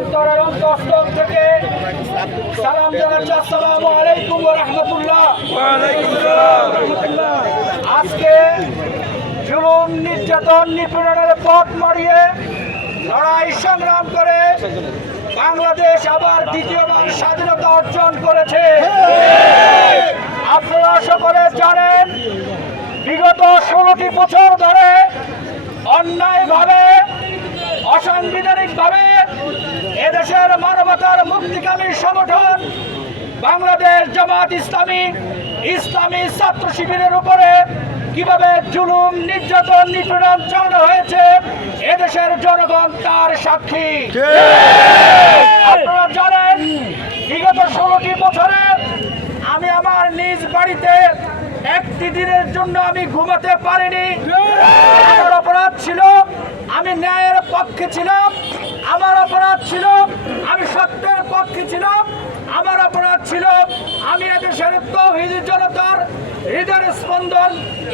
অন্তরের অন্তঃস্থল থেকে সালাম জানাচ্ছি। আসসালামু আলাইকুম ওয়া রাহমাতুল্লাহ। আজকে জুলুম, নির্যাতন, নিপীড়নের পথ মারিয়ে লড়াই সংগ্রাম করে বাংলাদেশ আবার দ্বিতীয়বার স্বাধীনতা অর্জন করেছে। আপনারা সকলে জানেন, বিগত 16টি বছর ধরে অন্যায়ভাবে, অসাংবিধানিকভাবে এদেশের মানবতার মুক্তিকামী সংগঠন বাংলাদেশ জামাত ইসলামী, ইসলামী ছাত্র শিবিরের উপরে কিভাবে জুলুম, নির্যাতন, নিপীড়ন চালানো হয়েছে এদেশের জনগণ তার সাক্ষী। আপনারা জানেন, বিগত 16টি বছরে আমি আমার নিজ বাড়িতে একটি দিনের জন্য আমি ঘুমাতে পারিনি। আমার অপরাধ ছিল আমি ন্যায়ের পক্ষে ছিলাম, আমার অপরাধ ছিল আমি সত্যের পক্ষে ছিলাম, আমার অপরাধ ছিল আমি এদেশের তৌহিদি জনতার হৃদয়ের স্পন্দন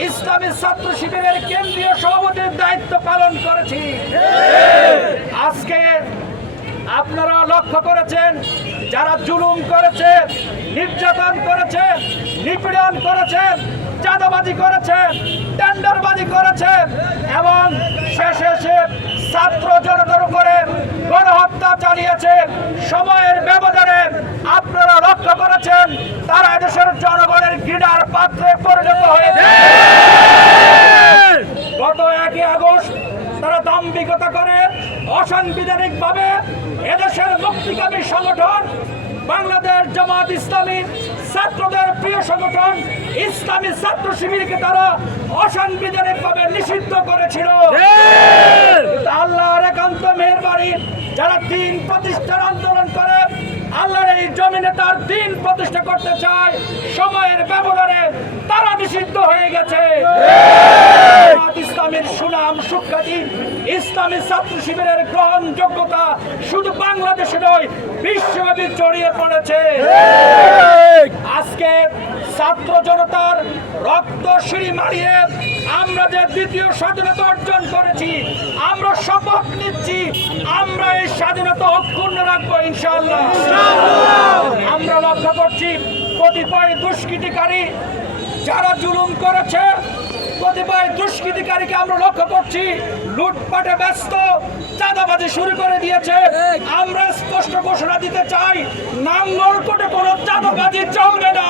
ইসলামী ছাত্র শিবিরের কেন্দ্রীয় সভাপতির দায়িত্ব পালন করেছি। আজকে আপনারা লক্ষ্য করেছেন, যারা জুলুম করেছে, নির্যাতন করেছে, নিপীড়ন করেছে, চাঁদাবাজি করেছে, টেন্ডারবাজি করেছে এবং শেষে ছাত্র জনতার উপরে গণহত্যা চালিয়েছে, সময়ের ব্যবধানে আপনারা লক্ষ্য করেছেন তারা এদেশের জনগণের ঘৃণার পাত্রে পরিণত হয়েছে। গত 1 আগস্ট তারা দাম্ভিকতা করে অসাংবিধানিক ভাবে এদেশের মুক্তিকামী সংগঠন বাংলাদেশ জামাত ইসলামী, ছাত্রদের প্রিয় সংগঠন ইসলামী ছাত্র শিবিরকে তারা অসাংবিধানিক ভাবে নিষিদ্ধ করেছিল। আল্লাহর একান্ত মেহেরবানি, যারা দিন প্রতিষ্ঠার আন্দোলন করে আল্লাহর এই জমিনে তার দিন প্রতিষ্ঠা করতে চায়, সময়ের ব্যবধানে তারা নিষিদ্ধ হয়ে গেছে। ইসলামের সুনাম, সুখ্যাতি, ইসলামী ছাত্র শিবিরের গ্রহণযোগ্যতা শুধু বাংলাদেশে নয়, বিশ্বব্যাপী ছড়িয়ে পড়েছে। আজকে ছাত্র জনতার রক্ত সিঁড়ি মারিয়ে আমরা যে দ্বিতীয় স্বাধীনতা অর্জন করেছি, আমরা শপথ নিচ্ছি আমরা এই স্বাধীনতা অক্ষুণ্ণ রাখবো ইনশাআল্লাহ। আমরা লক্ষ্য করছি কতিপয় দুষ্কৃতিকারী যারা জুলুম করেছে, কতিপয় দুষ্কৃতিকারীকে আমরা লক্ষ্য করছি লুটপাটে ব্যস্ত, চাঁদাবাজি শুরু করে দিয়েছে। আমরা স্পষ্ট ঘোষণা দিতে চাই, নাঙ্গলকোটে কোনো চাঁদাবাজি চলবে না,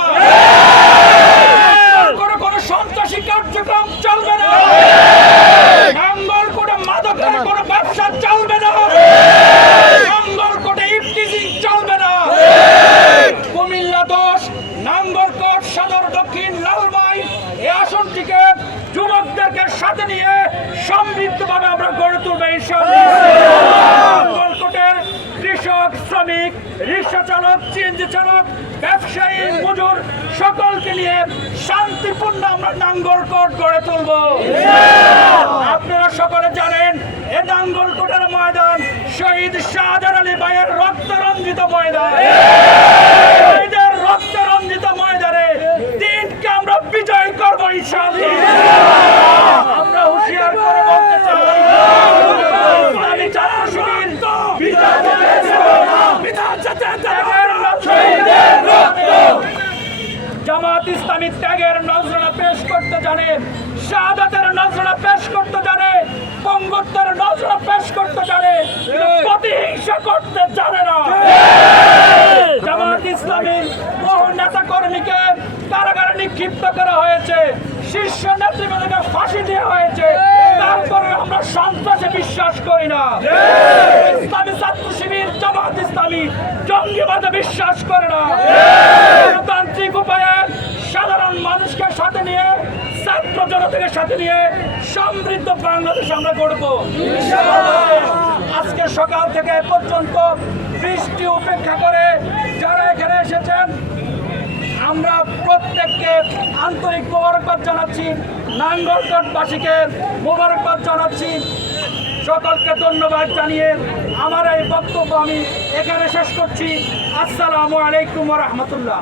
কোনো সন্ত্রাসী কার্যক্রম চলবে না, নাঙ্গলকোটে মাদকের কোনো ব্যবসা চলবে না, নাঙ্গলকোটে ইফটিজিং চলবে না। কুমিল্লা 10, নাঙ্গলকোট সদর, দক্ষিণ লালমাই এই আসনটিকে যুবকদেরকে সাথে নিয়ে সমৃদ্ধভাবে আমরা গড়ে তুলবো ইনশাআল্লাহ। নাঙ্গলকোটের কৃষক, শ্রমিক, রিক্সা চালক, সিএনজি চালক, ব্যবসায়ী, মজুর সকলকে নিয়ে শান্তিপূর্ণ আমরা নাঙ্গলকোট গড়ে তুলব। আপনারা সকলে জানেন, এই নাঙ্গলকোটের ময়দান শহীদ শাহজাহান আলী ভাইয়ের রক্তরঞ্জিত ময়দান। শহীদের রক্তরঞ্জিত ময়দানে দিনকে আমরা বিজয় করব ইনশাআল্লাহ। আমরা হুঁশিয়ার করে বলতে চাই, আমি ছাত্র শিবির জামাত ইসলামী ত্যাগের নজরানা পেশ করতে জানে, শাহাদাতের নজরানা পেশ করতে জানে, বঙ্গত্বের নজরানা পেশ করতে জানে, প্রতিহিংসা করতে জানে না। জামাত ইসলামীর বহু নেতা কর্মীকে কারাগারে নিক্ষিপ্ত করা হয়েছে, শীর্ষ নেতৃবৃন্দকে ফাঁসি দেওয়া হয়েছে, তারপরে আমরা সন্ত্রাসে বিশ্বাস করি না। ইসলামী ছাত্র শিবির, জামাত ইসলামী জঙ্গিবাদে বিশ্বাস করে না। গণতান্ত্রিক উপায়ে সাধারণ মানুষকে সাথে নিয়ে, ছাত্র জনতাকে সাথে নিয়ে সমৃদ্ধ বাংলাদেশ আমরা গড়ব। আজকে সকাল থেকে পর্যন্ত বৃষ্টি উপেক্ষা করে যারা এখানে এসেছেন, আমরা প্রত্যেককে আন্তরিক মোবারকবাদ জানাচ্ছি, নাঙ্গলকোটবাসীকে মোবারকবাদ জানাচ্ছি। সকলকে ধন্যবাদ জানিয়ে আমার এই বক্তব্য আমি এখানে শেষ করছি। আসসালামু আলাইকুম ওয়া রাহমাতুল্লাহ।